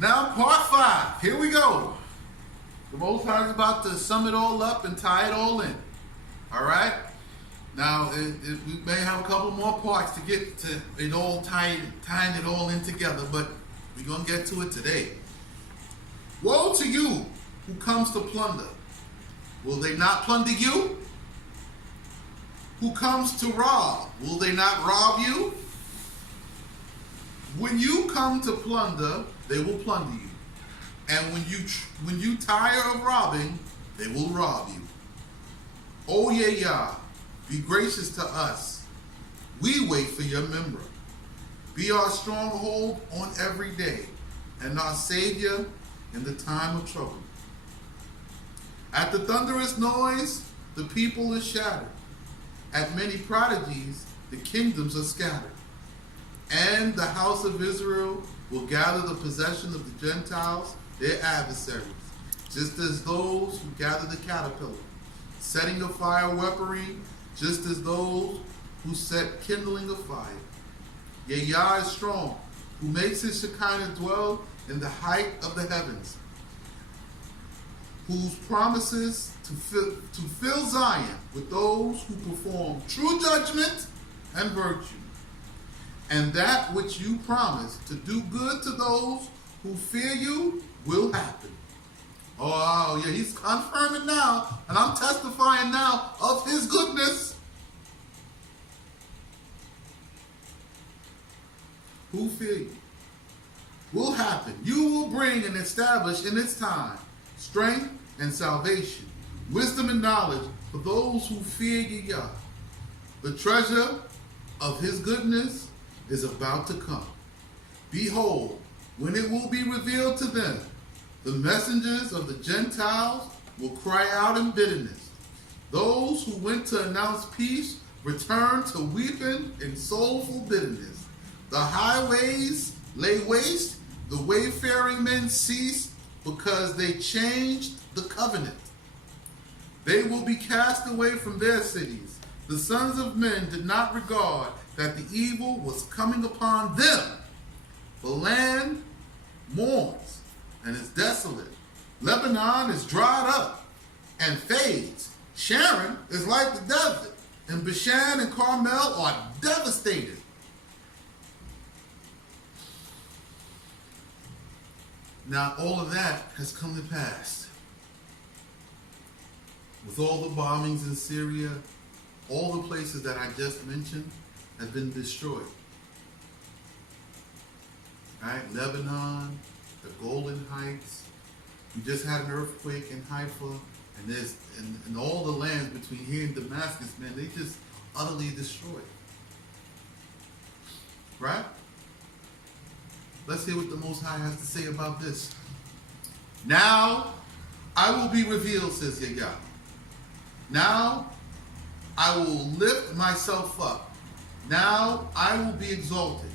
Now, part 5. Here we go. The Most High is about to sum it all up and tie it all in. All right? Now, we may have a couple more parts to get to it all tying it all in together, but we're going to get to it today. Woe to you who comes to plunder. Will they not plunder you? Who comes to rob? Will they not rob you? When you come to plunder, they will plunder you. And when you tire of robbing, they will rob you. O Yah, be gracious to us. We wait for your member. Be our stronghold on every day, and our Savior in the time of trouble. At the thunderous noise, the people is shattered. At many prodigies, the kingdoms are scattered. And the house of Israel will gather the possession of the Gentiles, their adversaries, just as those who gather the caterpillar, setting afire weaponry, just as those who set kindling of fire. Yah is strong, who makes his Shekinah dwell in the height of the heavens, whose promises to fill Zion with those who perform true judgment and virtue. And that which you promise to do good to those who fear you will happen. Oh, yeah, he's confirming now, and I'm testifying now of his goodness. Who fear you will happen. You will bring and establish in its time strength and salvation, wisdom and knowledge for those who fear Yah. The treasure of his goodness is about to come. Behold, when it will be revealed to them, the messengers of the Gentiles will cry out in bitterness. Those who went to announce peace return to weeping in soulful bitterness. The highways lay waste, the wayfaring men cease, because they changed the covenant. They will be cast away from their cities. The sons of men did not regard that the evil was coming upon them. The land mourns and is desolate. Lebanon is dried up and fades. Sharon is like the desert, and Bashan and Carmel are devastated. Now all of that has come to pass. With all the bombings in Syria, all the places that I just mentioned have been destroyed. Right? Lebanon, the Golden Heights. We just had an earthquake in Haifa, and there's and all the lands between here and Damascus, man, they just utterly destroyed. Right? Let's hear what the Most High has to say about this. Now I will be revealed, says Yah. Now I will lift myself up. Now I will be exalted.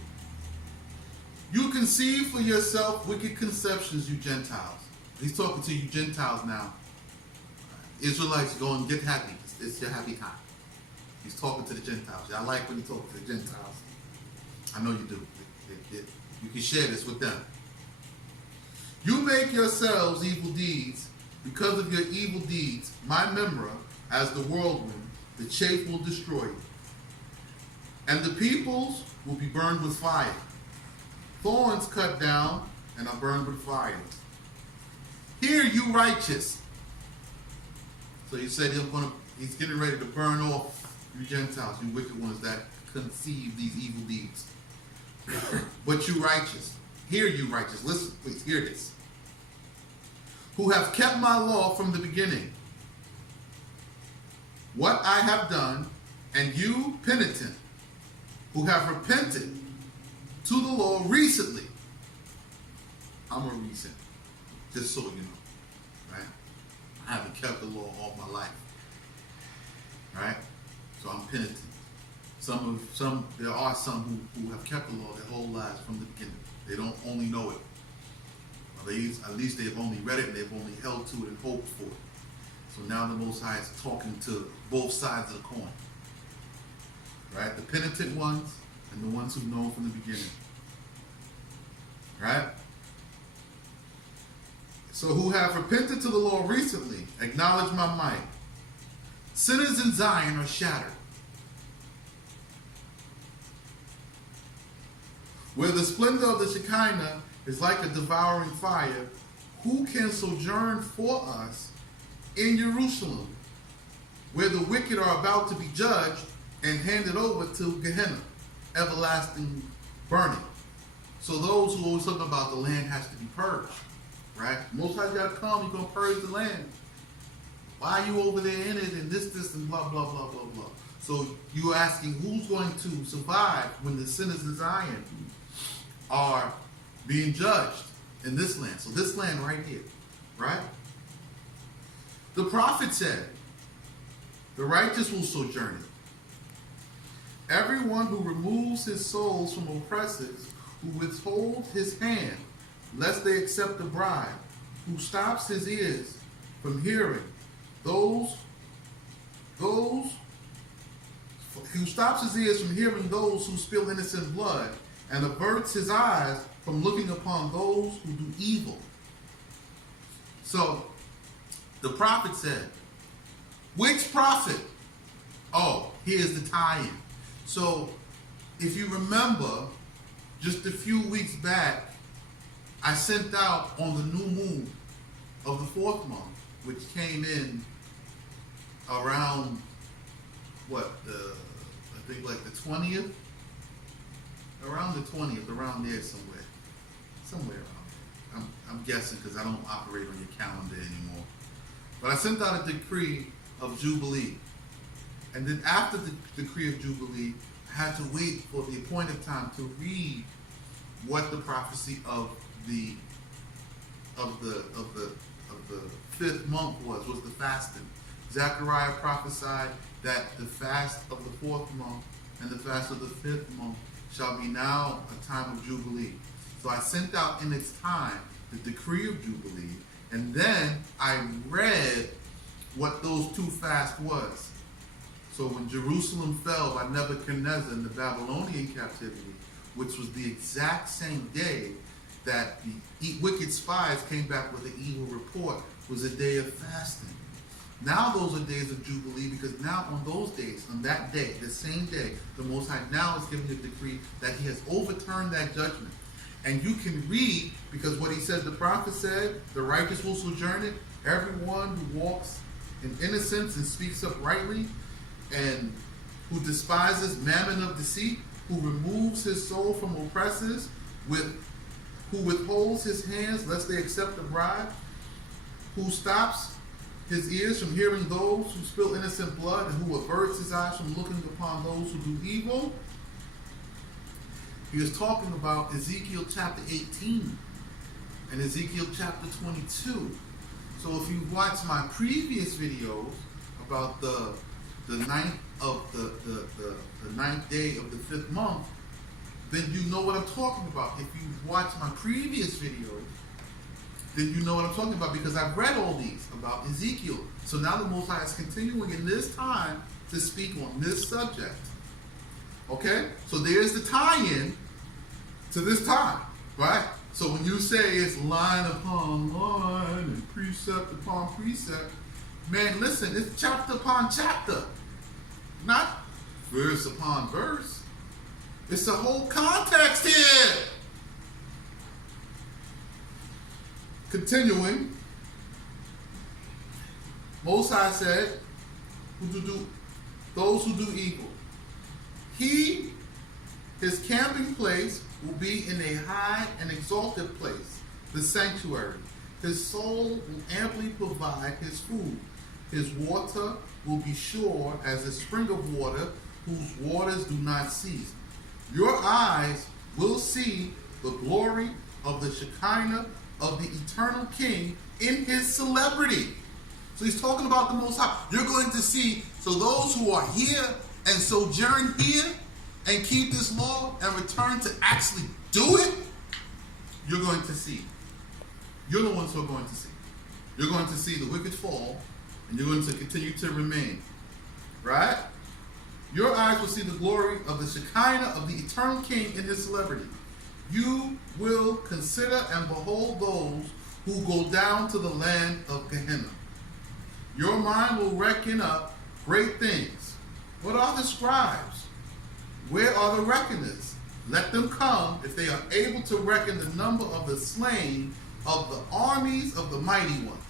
You conceive for yourself wicked conceptions, you Gentiles. He's talking to you Gentiles now. Israelites, go and get happy. It's your happy time. He's talking to the Gentiles. I like when he talks to the Gentiles. I know you do. You can share this with them. You make yourselves evil deeds. Because of your evil deeds, my member, as the whirlwind, the chaff will destroy you. And the peoples will be burned with fire. Thorns cut down and are burned with fire. Hear you righteous. So he said he's getting ready to burn off you Gentiles, you wicked ones that conceive these evil deeds. But you righteous, hear you righteous, listen, please, hear this. Who have kept my law from the beginning. What I have done, and you penitent, who have repented to the law recently. I'm a recent, just so you know, right? I haven't kept the law all my life, right? So I'm penitent. There are some who have kept the law their whole lives from the beginning. They don't only know it. At least they've only read it and they've only held to it and hoped for it. So now the Most High is talking to both sides of the coin. Right? The penitent ones and the ones who know from the beginning. Right? So who have repented to the Lord recently, acknowledge my might. Sinners in Zion are shattered. Where the splendor of the Shekinah is like a devouring fire, who can sojourn for us in Jerusalem, where the wicked are about to be judged and handed over to Gehenna, everlasting burning. So those who always talk about the land has to be purged, right? Most High got to come, he's going to purge the land. Why are you over there in it and this, and blah, blah, blah, blah, blah. So you're asking who's going to survive when the sinners in Zion are being judged in this land. So this land right here, right? The prophet said, the righteous will sojourn it. Everyone who removes his souls from oppressors, who withholds his hand, lest they accept a bribe, who stops his ears from hearing those who stops his ears from hearing those who spill innocent blood, and averts his eyes from looking upon those who do evil. So the prophet said, which prophet? Oh, here's the tie-in. So if you remember, just a few weeks back, I sent out on the new moon of the 4th month, which came in around, I think like the 20th? Around the 20th, around there somewhere. Somewhere around there. I'm guessing because I don't operate on your calendar anymore. But I sent out a decree of Jubilee. And then after the decree of Jubilee, I had to wait for the appointed time to read what the prophecy of the 5th month was the fasting. Zechariah prophesied that the fast of the 4th month and the fast of the 5th month shall be now a time of Jubilee. So I sent out in its time the decree of Jubilee, and then I read what those two fasts was. So when Jerusalem fell by Nebuchadnezzar in the Babylonian captivity, which was the exact same day that the wicked spies came back with an evil report, was a day of fasting. Now those are days of Jubilee, because now on those days, on that day, the same day, the Most High now is giving a decree that he has overturned that judgment. And you can read, because what he said, the prophet said, the righteous will sojourn it. Everyone who walks in innocence and speaks uprightly, and who despises mammon of deceit, who removes his soul from oppressors, who withholds his hands lest they accept a bribe, who stops his ears from hearing those who spill innocent blood, and who averts his eyes from looking upon those who do evil. He is talking about Ezekiel chapter 18 and Ezekiel chapter 22. So if you've watched my previous videos about the ninth of the ninth day of the 5th month, then you know what I'm talking about. If you've watched my previous videos, then you know what I'm talking about, because I've read all these about Ezekiel. So now the Most High is continuing in this time to speak on this subject. Okay? So there's the tie-in to this time, right? So when you say it's line upon line and precept upon precept, man, listen, it's chapter upon chapter, not verse upon verse. It's a whole context here. Continuing, Most High said, those who do evil. His camping place will be in a high and exalted place, the sanctuary. His soul will amply provide his food. His water will be sure as a spring of water, whose waters do not cease. Your eyes will see the glory of the Shekinah of the eternal King in his celebrity. So he's talking about the Most High. You're going to see, so those who are here and sojourn here and keep this law and return to actually do it, you're going to see. You're the ones who are going to see. You're going to see the wicked fall, and you're going to continue to remain. Right? Your eyes will see the glory of the Shekinah of the eternal King in his celebrity. You will consider and behold those who go down to the land of Gehenna. Your mind will reckon up great things. What are the scribes? Where are the reckoners? Let them come, if they are able to reckon the number of the slain of the armies of the mighty ones.